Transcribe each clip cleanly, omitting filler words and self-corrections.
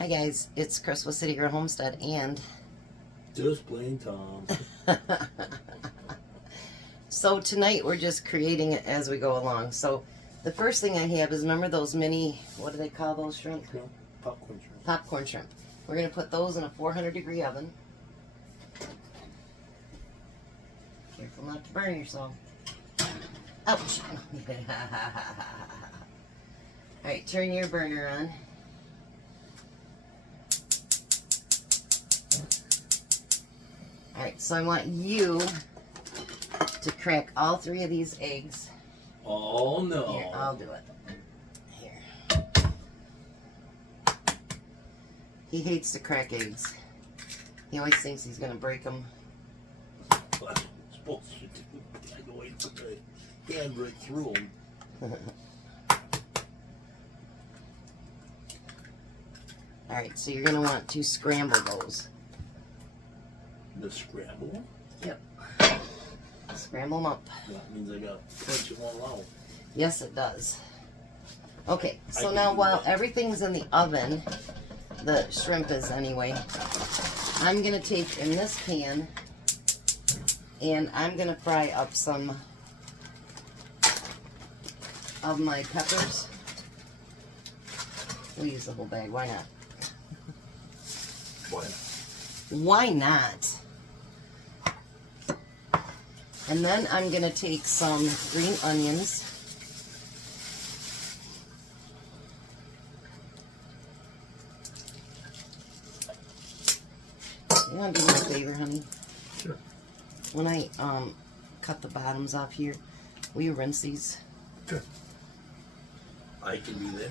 Hi guys, it's Chris with City Girl Homestead and just plain Tom. So tonight we're just creating it as we go along. So the first thing I have is, remember those mini, what do they call those shrimp? Popcorn shrimp. Popcorn shrimp. We're going to put those in a 400-degree oven. Careful not to burn yourself. Ouch! Alright, turn your burner on. Alright, so I want you to crack all 3 of these eggs. Oh no. Here, I'll do it. Here. He hates to crack eggs. He always thinks he's going to break them. What I'm supposed to do? I go wait for the hand right through them. Alright, so you're going to want to scramble those. The scramble? Yep. Scramble them up. That means I got to punch them all out. Yes, it does. Okay, so now while everything's in the oven, the shrimp is anyway, I'm going to take in this pan and I'm going to fry up some of my peppers. We'll use the whole bag. Why not? Why not? Why not? And then I'm going to take some green onions. You want to do me a favor, honey? Sure. When I cut the bottoms off here, will you rinse these? Sure. I can be there.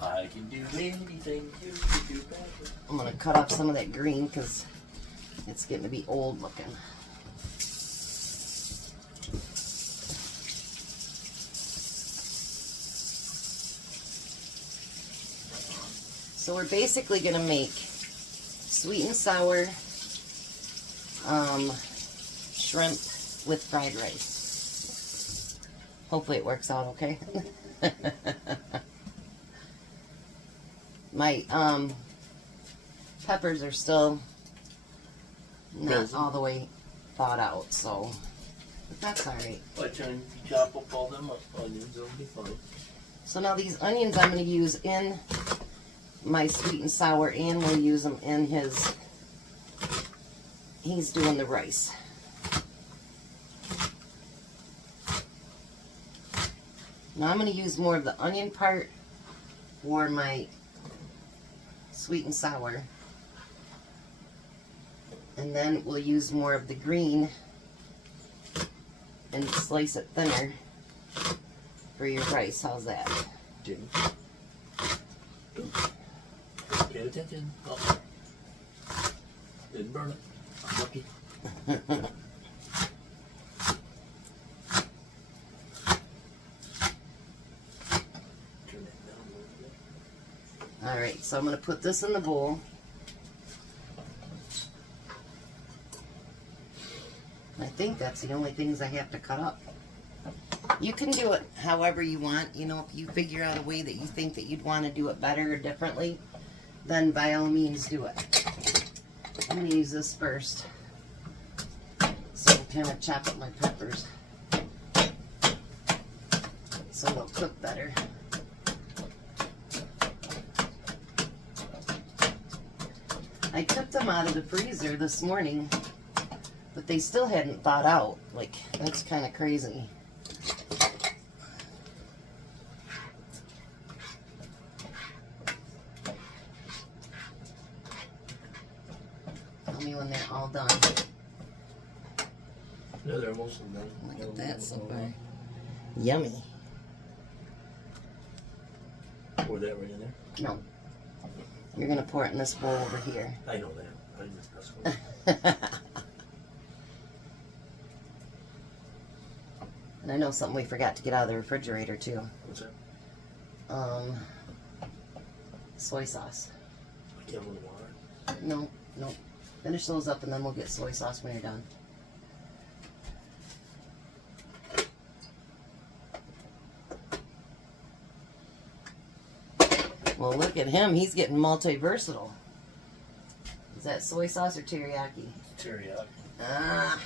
I can do anything you can do better. I'm going to cut off some of that green because it's getting to be old looking. So we're basically going to make sweet and sour shrimp with fried rice. Hopefully it works out okay. My peppers are still not all the way thawed out, so that's alright. By the time you chop up all them onions, it'll be fine. So now these onions I'm going to use in my sweet and sour, and we'll use them in his, he's doing the rice. Now I'm going to use more of the onion part for my sweet and sour, and then we'll use more of the green and slice it thinner for your rice. How's that? Jimmy. Pay attention. Oh. Didn't burn it. I'm lucky. Alright, so I'm going to put this in the bowl. I think that's the only things I have to cut up. You can do it however you want. You know, if you figure out a way that you think that you'd want to do it better or differently, then by all means do it. I'm going to use this first, so I'll kind of chop up my peppers so they'll cook better. I took them out of the freezer this morning, but they still hadn't thawed out. Like, that's kind of crazy. Tell me when they're all done. Yeah, they're mostly done. Look at that so far. Yummy. Pour that right in there? No. You're going to pour it in this bowl over here. I know that. That's what And I know something we forgot to get out of the refrigerator too. What's that? Soy sauce. I can't with water. No, no. Finish those up and then we'll get soy sauce when you're done. Well, look at him. He's getting multi-versatile. Is that soy sauce or teriyaki? Teriyaki. Ah.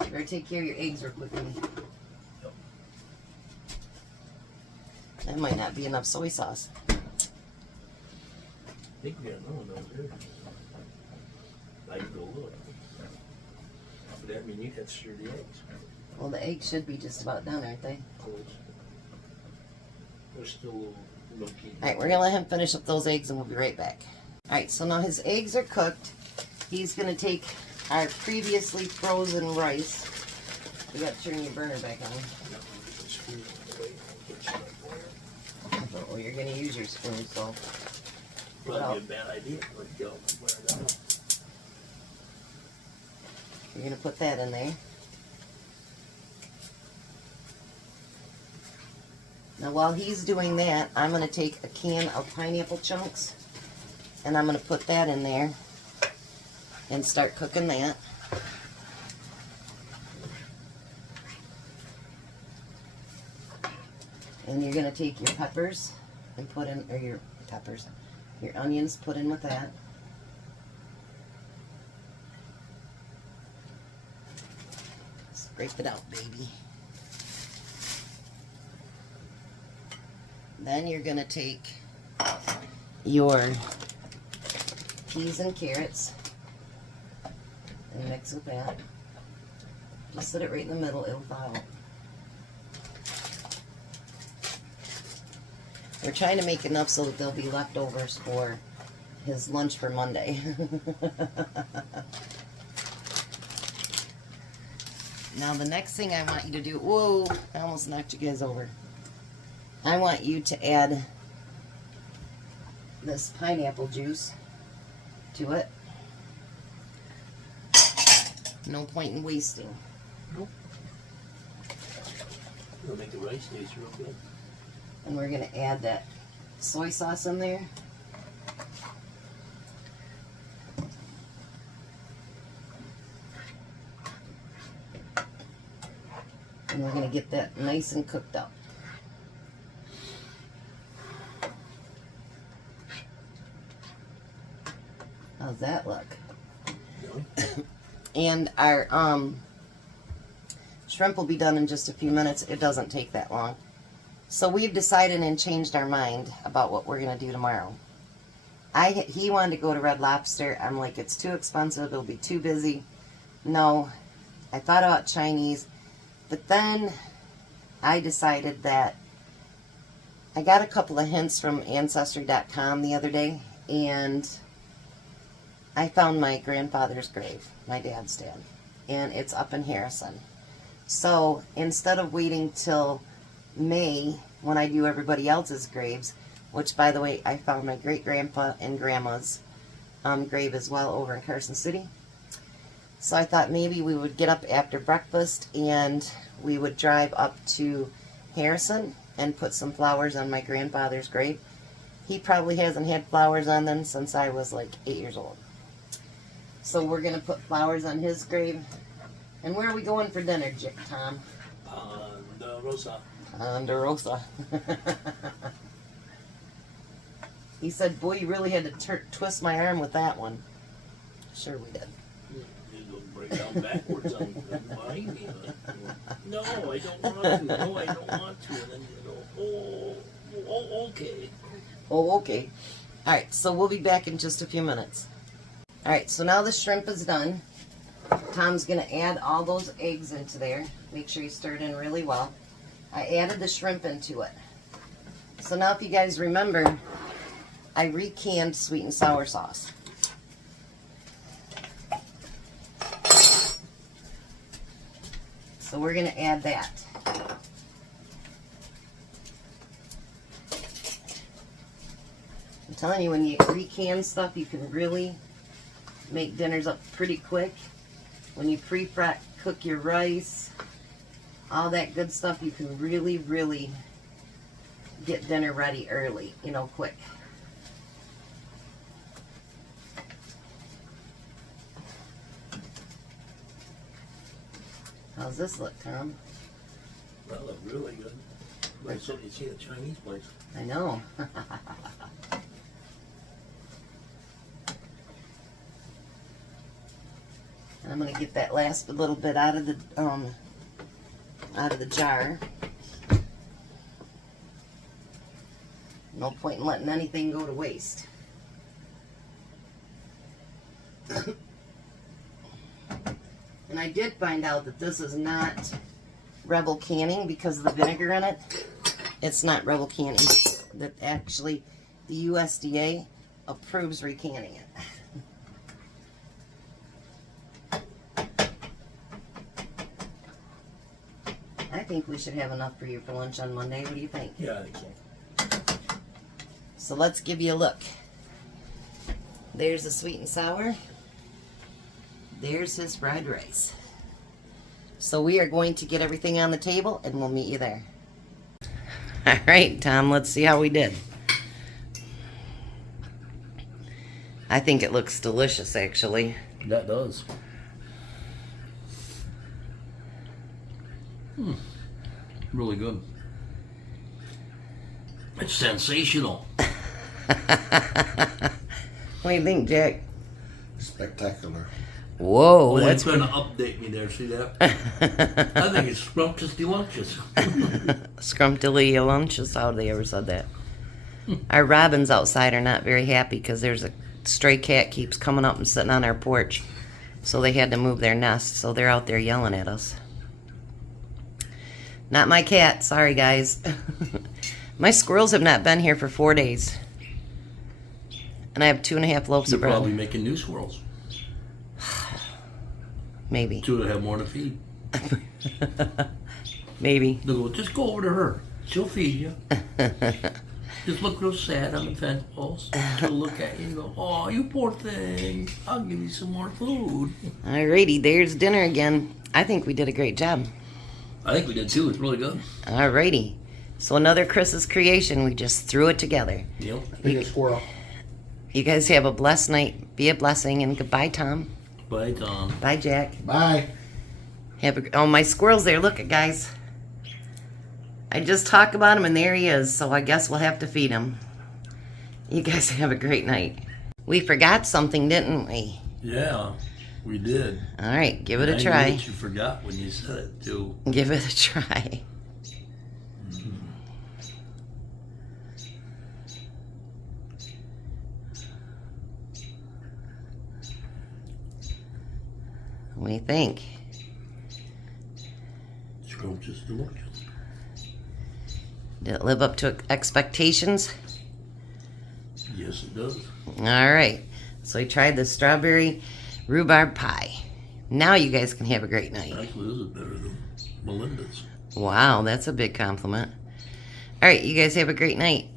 You better take care of your eggs real quickly. Yep. That might not be enough soy sauce. I think we got another one over there. I can go look. But that means you have to stir the eggs. Well, the eggs should be just about done, aren't they? Close. We're still a little milky. Alright, we're going to let him finish up those eggs and we'll be right back. Alright, so now his eggs are cooked. He's going to take our previously frozen rice. We got to turn your burner back on. Oh, you're going to use your spoon, so. Probably a bad idea. Let's go. You're going to put that in there. Now while he's doing that, I'm going to take a can of pineapple chunks and I'm going to put that in there and start cooking that. And you're going to take your peppers and put in, or your peppers, your onions, put in with that. Scrape it out, baby. Then you're going to take your peas and carrots and mix with that. Just set it right in the middle, it'll thaw out. We're trying to make enough so that there'll be leftovers for his lunch for Monday. Now the next thing I want you to do, whoa, I almost knocked you guys over. I want you to add this pineapple juice to it. No point in wasting. Nope. It'll make the rice taste real good. And we're going to add that soy sauce in there. And we're going to get that nice and cooked up. How's that look? And our shrimp will be done in just a few minutes. It doesn't take that long. So we've decided and changed our mind about what we're going to do tomorrow. He wanted to go to Red Lobster. I'm like, it's too expensive. It'll be too busy. No, I thought about Chinese. But then I decided that I got a couple of hints from Ancestry.com the other day. And I found my grandfather's grave, my dad's dad. And it's up in Harrison. So instead of waiting till May when I do everybody else's graves, which by the way I found my great grandpa and grandma's grave as well over in Carson City. So I thought maybe we would get up after breakfast and we would drive up to Harrison and put some flowers on my grandfather's grave. He probably hasn't had flowers on them since I was like 8 years old. So we're going to put flowers on his grave. And where are we going for dinner, Tom? Ponderosa. Ponderosa. He said, boy, you really had to twist my arm with that one. Sure we did. You go break down backwards on behind me. No, I don't want to. No, I don't want to. And then you go, oh, okay. Oh, okay. Alright, so we'll be back in just a few minutes. Alright, so now the shrimp is done. Tom's going to add all those eggs into there. Make sure you stir it in really well. I added the shrimp into it. So now if you guys remember, I recanned sweet and sour sauce. So we're going to add that. I'm telling you, when you recan stuff, you can really make dinners up pretty quick. When you pre-cook your rice, all that good stuff, you can really, really get dinner ready early, you know, quick. How's this look, Tom? That looked really good. I said, you see the Chinese place. I know. I'm gonna get that last little bit out of the jar. No point in letting anything go to waste. And I did find out that this is not Rebel canning because of the vinegar in it. It's not Rebel canning. That actually the USDA approves recanning it. I think we should have enough for you for lunch on Monday. What do you think? Yeah, I think so. So let's give you a look. There's the sweet and sour. There's his fried rice. So we are going to get everything on the table and we'll meet you there. All right, Tom, let's see how we did. I think it looks delicious, actually. That does. Really good. It's sensational. What do you think, Jack? Spectacular. Whoa, Oh, that's that's going to update me there. See that? I think it's scrumptious delicious. Scrumptious. How they ever said that? Our robins outside are not very happy because there's a stray cat keeps coming up and sitting on our porch. So they had to move their nest. So they're out there yelling at us. Not my cat. Sorry, guys. My squirrels have not been here for 4 days. And I have 2.5 loaves You're of bread. probably making new squirrels. Maybe. Two that have more to feed. Maybe. They'll go, just go over to her. She'll feed you. Just look real sad on the fence post. She'll look at you and go, oh, you poor thing. I'll give you some more food. Alrighty, there's dinner again. I think we did a great job. I think we did too. It's really good. Alrighty. So another Chris's creation. We just threw it together. Yep. Big squirrel. You guys have a blessed night. Be a blessing. And goodbye, Tom. Bye, Tom. Bye, Jack. Bye. Oh, my squirrel's there. Look it, guys. I just talked about him, and there he is. So I guess we'll have to feed him. You guys have a great night. We forgot something, didn't we? Yeah, we did. All right, give it a I knew try. that you forgot when you said it too. Give it a try. What do you think? Scrumptious delicious. Did it live up to expectations? Yes, it does. All right. So we tried the strawberry rhubarb pie. Now you guys can have a great night. Actually, this is better than Melinda's. Wow, that's a big compliment. All right, you guys have a great night.